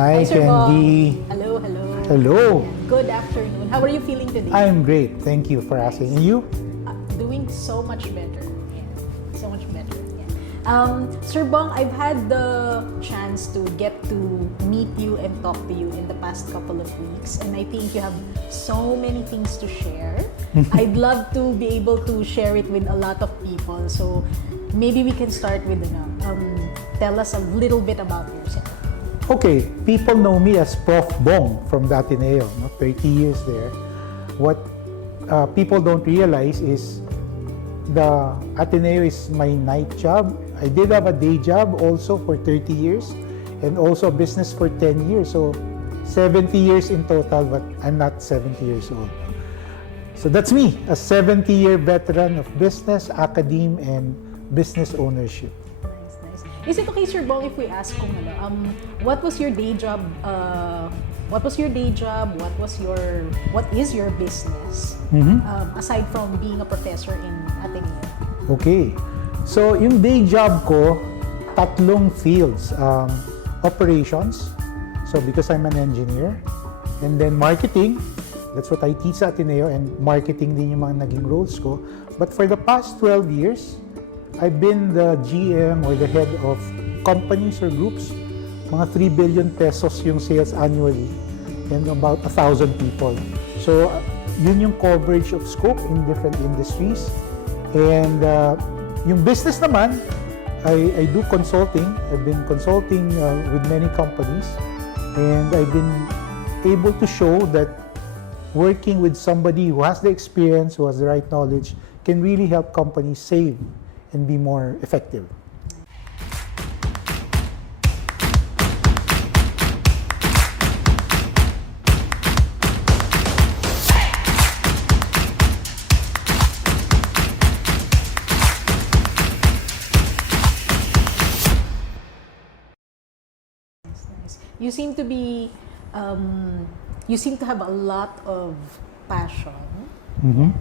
Hi, Sir Bong. Candy. Hello, hello. Hello. Good afternoon. How are you feeling today? I'm great. Thank you for asking. And you? Doing so much better. Yeah. So much better. Yeah. Sir Bong, I've had the chance to get to meet you and talk to you in the past couple of weeks, and I think you have so many things to share. I'd love to be able to share it with a lot of people. So maybe we can start with tell us a little bit about yourself. Okay, people know me as Prof. Bong from the Ateneo, 30 years there. What people don't realize is the Ateneo is my night job. I did have a day job also for 30 years and also a business for 10 years. So 70 years in total, but I'm not 70 years old. So that's me, a 70-year veteran of business, academe, and business ownership. Nice. Is it okay, Sir Bong, if we ask kung what was your day job? What is your business? Aside from being a professor in Ateneo? Okay. So, yung day job ko, tatlong fields. Operations, so because I'm an engineer. And then marketing, that's what I teach sa Ateneo, and marketing din yung mga naging roles ko. But for the past 12 years, I've been the GM or the head of companies or groups. Mga 3 billion pesos yung sales annually and about 1,000 people. So, yun yung coverage of scope in different industries. And yung business naman, I do consulting. I've been consulting with many companies, and I've been able to show that working with somebody who has the experience, who has the right knowledge, can really help companies save and be more effective. You seem to be, you seem to have a lot of passion.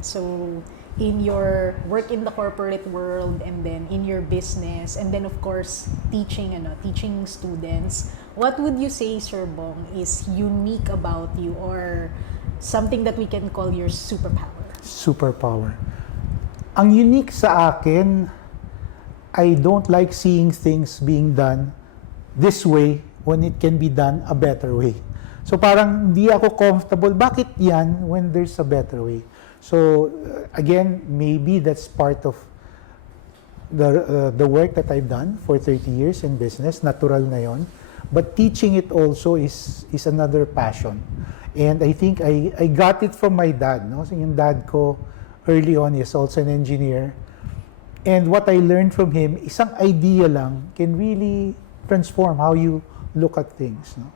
So, in your work in the corporate world, and then in your business, and then of course teaching, teaching students. What would you say, Sir Bong, is unique about you, or something that we can call your superpower? Superpower. Ang unique sa akin, I don't like seeing things being done this way when it can be done a better way. So parang hindi ako comfortable, bakit yan when there's a better way? So again, maybe that's part of the work that I've done for 30 years in business, natural na yon. But teaching it also is another passion. And I think I got it from my dad. No? So yung dad ko early on is also an engineer. And what I learned from him, isang idea lang can really transform how you look at things. No?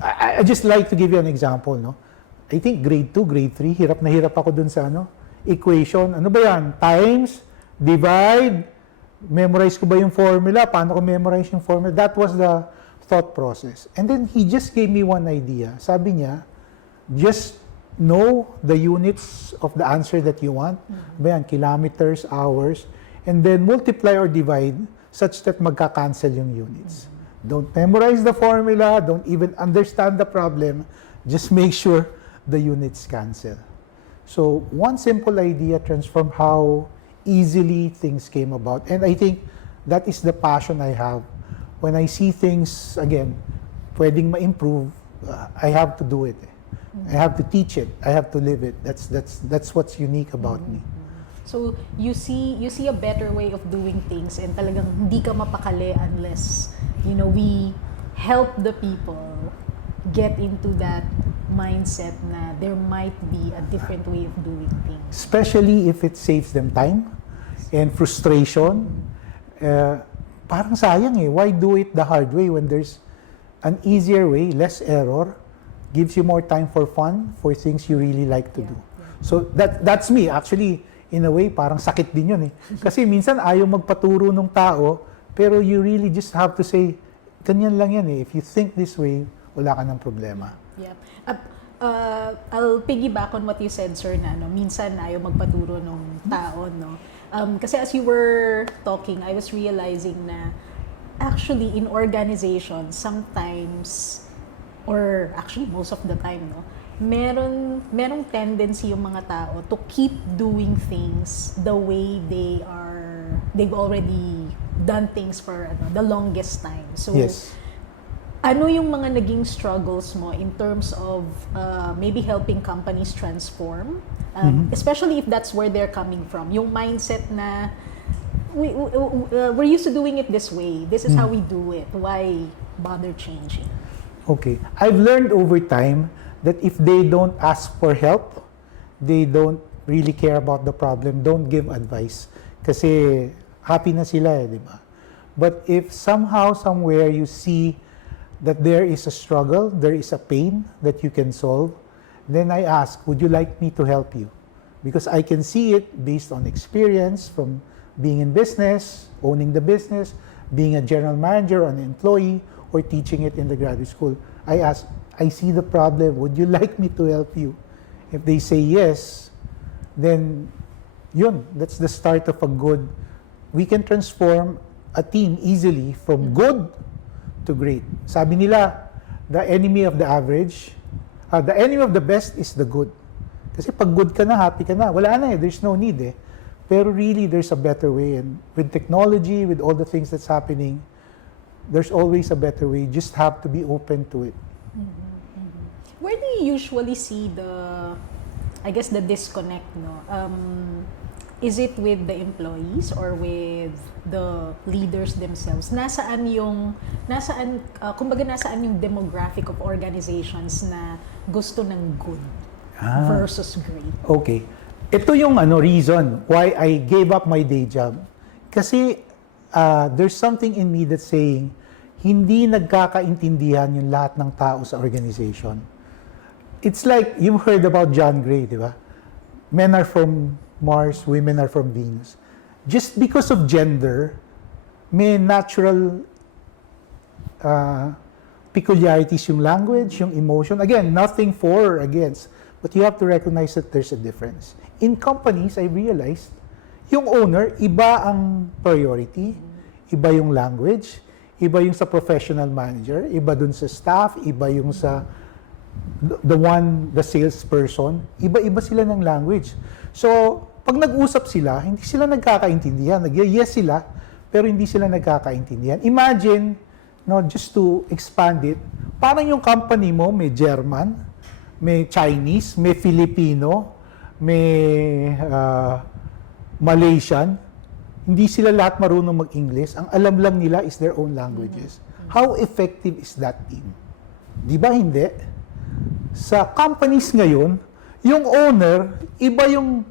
I just like to give you an example. No? I think grade 2, grade 3, hirap na hirap ako dun sa equation. Ano ba yan? Times, divide, memorize ko ba yung formula? Paano ko memorize yung formula? That was the thought process. And then he just gave me one idea. Sabi niya, just know the units of the answer that you want. Ba yan? Kilometers, hours, and then multiply or divide such that magka-cancel yung units. Don't memorize the formula, don't even understand the problem, just make sure the units cancel. So one simple idea transformed how easily things came about. And I think that is the passion I have. When I see things, again, pwedeng ma-improve, I have to do it. I have to teach it. I have to live it. That's what's unique about me. So you see a better way of doing things, and talagang hindi ka mapakali unless we help the people get into that mindset na there might be a different way of doing things. Especially if it saves them time and frustration. Parang sayang Why do it the hard way when there's an easier way, less error, gives you more time for fun, for things you really like to do. So that's me. Actually, in a way, parang sakit din yun Kasi minsan ayaw magpaturo ng tao, pero you really just have to say, ganyan lang yan If you think this way, wala ka ng problema. Yeah. I'll piggyback on what you said, sir, na minsan ayaw magpaturo ng tao, no? Kasi as you were talking, I was realizing na actually in organizations, sometimes or actually most of the time, no, merong tendency yung mga tao to keep doing things the way they've already done things for the longest time. So, Yes. ano yung mga naging struggles mo in terms of maybe helping companies transform, especially if that's where they're coming from? Yung mindset na we're used to doing it this way. This is how we do it. Why bother changing? Okay. I've learned over time that if they don't ask for help, they don't really care about the problem, don't give advice. Kasi happy na sila di ba? But if somehow, somewhere you see that there is a struggle, there is a pain that you can solve, then I ask, would you like me to help you? Because I can see it based on experience from being in business, owning the business, being a general manager or an employee, or teaching it in the graduate school. I ask, I see the problem, would you like me to help you? If they say yes, then yun, that's the start of a good, we can transform a team easily from good to great. Sabi nila, the enemy of the average, the enemy of the best is the good. Kasi pag good ka na, happy ka na, wala na there's no need Pero really, there's a better way. And with technology, with all the things that's happening, there's always a better way. You just have to be open to it. Where do you usually see the disconnect, no? Is it with the employees or with the leaders themselves? Nasaan yung demographic of organizations na gusto ng good versus great? Okay. Ito yung reason why I gave up my day job. Kasi there's something in me that's saying, hindi nagkakaintindihan yung lahat ng tao sa organization. It's like, you've heard about John Gray, di ba? Men are from Mars, women are from Venus. Just because of gender, may natural peculiarities yung language, yung emotion. Again, nothing for or against, but you have to recognize that there's a difference. In companies, I realized, yung owner, iba ang priority, iba yung language, iba yung sa professional manager, iba dun sa staff, iba yung sa the salesperson, iba-iba sila ng language. So, pag nag-usap sila, hindi sila nagkakaintindihan. Nag-yes sila, pero hindi sila nagkakaintindihan. Imagine, just to expand it, parang yung company mo may German, may Chinese, may Filipino, may Malaysian. Hindi sila lahat marunong mag-English. Ang alam lang nila is their own languages. How effective is that team? Di ba hindi? Sa companies ngayon, yung owner, iba yung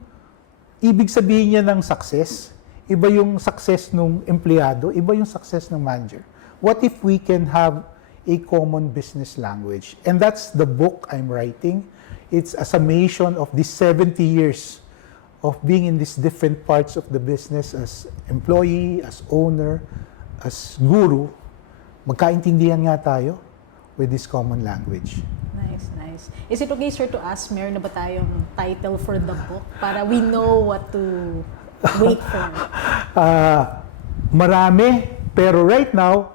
ibig sabihin niya ng success, iba yung success ng empleyado, iba yung success ng manager. What if we can have a common business language? And that's the book I'm writing. It's a summation of these 70 years of being in these different parts of the business as employee, as owner, as guru. Magkaintindihan nga tayo with this common language. Nice. Is it okay, sir, to ask, meron na ba tayong title for the book para we know what to wait for? Marami, pero right now,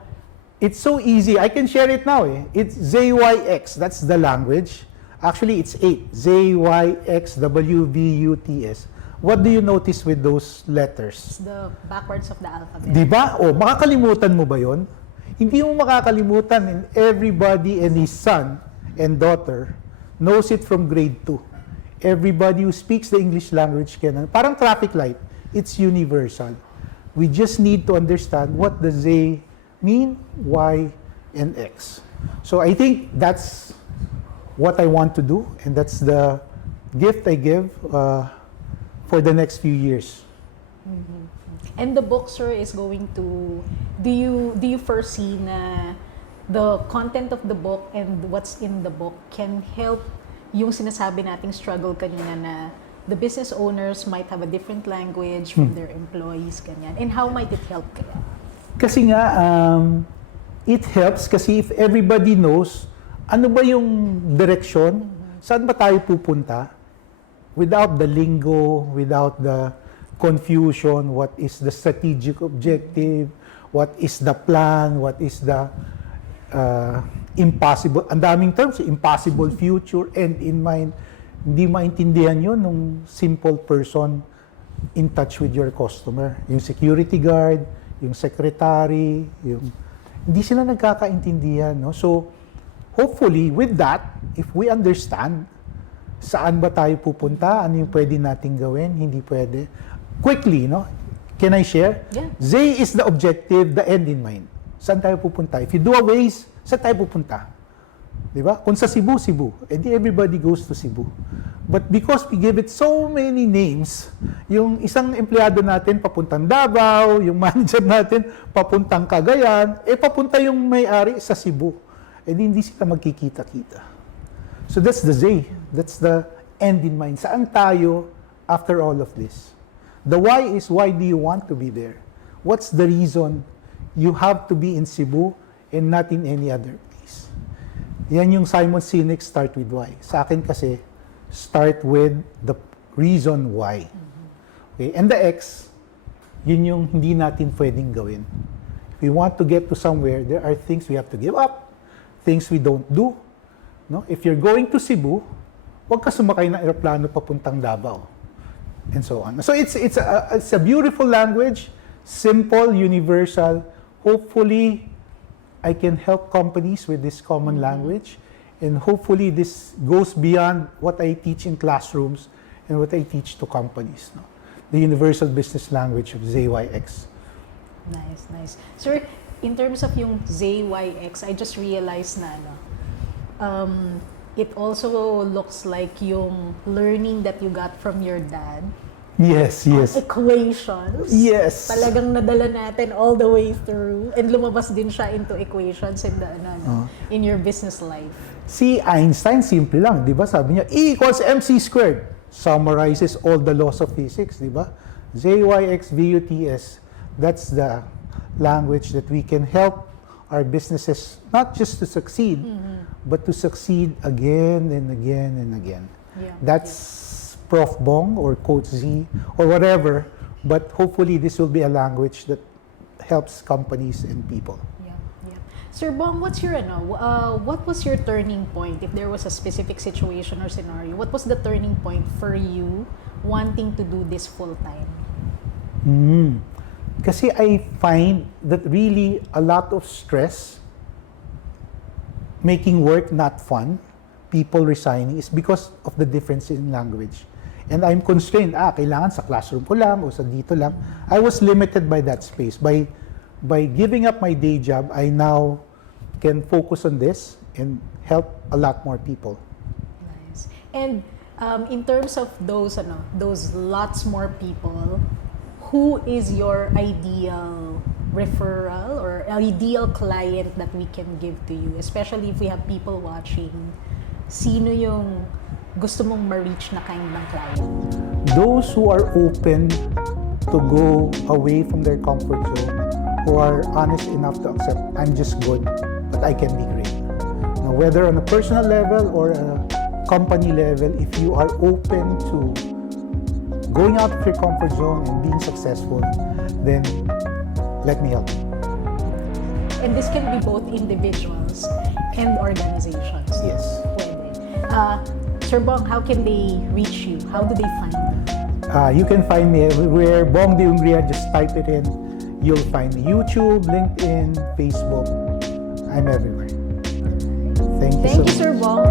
it's so easy. I can share it now. It's ZYX. That's the language. Actually, it's 8. ZYXWVUTS. What do you notice with those letters? It's the backwards of the alphabet. Di ba? Makakalimutan mo ba yon? Hindi mo makakalimutan, and everybody and his son and daughter knows it from grade 2. Everybody who speaks the English language can. Parang traffic light. It's universal. We just need to understand what the Z mean, Y, and X. So I think that's what I want to do, and that's the gift I give for the next few years. And the book, sir, is going to, do you foresee na the content of the book and what's in the book can help yung sinasabi nating struggle kanina na the business owners might have a different language from their employees, ganyan. And how might it help kaya? Kasi nga, it helps kasi if everybody knows ano ba yung direksyon, saan ba tayo pupunta, without the lingo, without the confusion, what is the strategic objective, what is the plan, what is the impossible, ang daming terms, impossible future, end in mind. Hindi maintindihan yun nung simple person in touch with your customer. Yung security guard, yung secretary, hindi sila nagkakaintindihan. No? So, hopefully, with that, if we understand saan ba tayo pupunta, ano yung pwede nating gawin, hindi pwede. Quickly, no? Can I share? Yeah. Z is the objective, the end in mind. Saan tayo pupunta? If you do a ways, saan tayo pupunta? Diba? Kung sa Cebu, Cebu. Edi everybody goes to Cebu. But because we give it so many names, yung isang empleyado natin papuntang Davao, yung manager natin papuntang Cagayan, papunta yung may-ari sa Cebu. Edi hindi sila magkikita-kita. So that's the Z. That's the end in mind. Saan tayo after all of this? The why is, why do you want to be there? What's the reason you have to be in Cebu and not in any other place? Yan yung Simon Sinek, start with why. Sa akin kasi, start with the reason why. Okay? And the X, yun yung hindi natin pwedeng gawin. If we want to get to somewhere, there are things we have to give up, things we don't do. No? If you're going to Cebu, huwag ka sumakay ng aeroplano papuntang Davao. And so on. So it's a beautiful language, simple, universal. Hopefully, I can help companies with this common language, and hopefully this goes beyond what I teach in classrooms and what I teach to companies. No? The universal business language of ZYX. Nice, nice. Sir, in terms of yung ZYX, I just realized na it also looks like yung learning that you got from your dad. Yes, yes. Equations. Yes. Talagang nadala natin all the way through, and lumabas din siya into equations in the in your business life. Si Einstein, simple lang, di ba? Sabi niya, E equals mc squared. Summarizes all the laws of physics, di ba? ZYX VUTS, that's the language that we can help our businesses not just to succeed, but to succeed again and again and again. Yeah. That's Prof. Bong or Coach Z or whatever, but hopefully this will be a language that helps companies and people. Yeah, yeah. Sir Bong, what was your turning point? If there was a specific situation or scenario, what was the turning point for you wanting to do this full time? Kasi I find that really a lot of stress, making work not fun, people resigning, is because of the difference in language. And I'm constrained, kailangan sa classroom ko lang o sa dito lang. I was limited by that space. By giving up my day job, I now can focus on this and help a lot more people. Nice. And in terms of those lots more people, who is your ideal referral or ideal client that we can give to you? Especially if we have people watching, sino yung gusto mong ma-reach na kind ng client? Those who are open to go away from their comfort zone, who are honest enough to accept, I'm just good, but I can be great. Now, whether on a personal level or a company level, if you are open to going out of your comfort zone and being successful, then let me help you. And this can be both individuals and organizations. Yes. Pwede. Sir Bong, how can they reach you? How do they find you? You can find me everywhere. Bong de Ungria, just type it in. You'll find me YouTube, LinkedIn, Facebook. I'm everywhere. Thank you so Thank you, much. Sir Bong.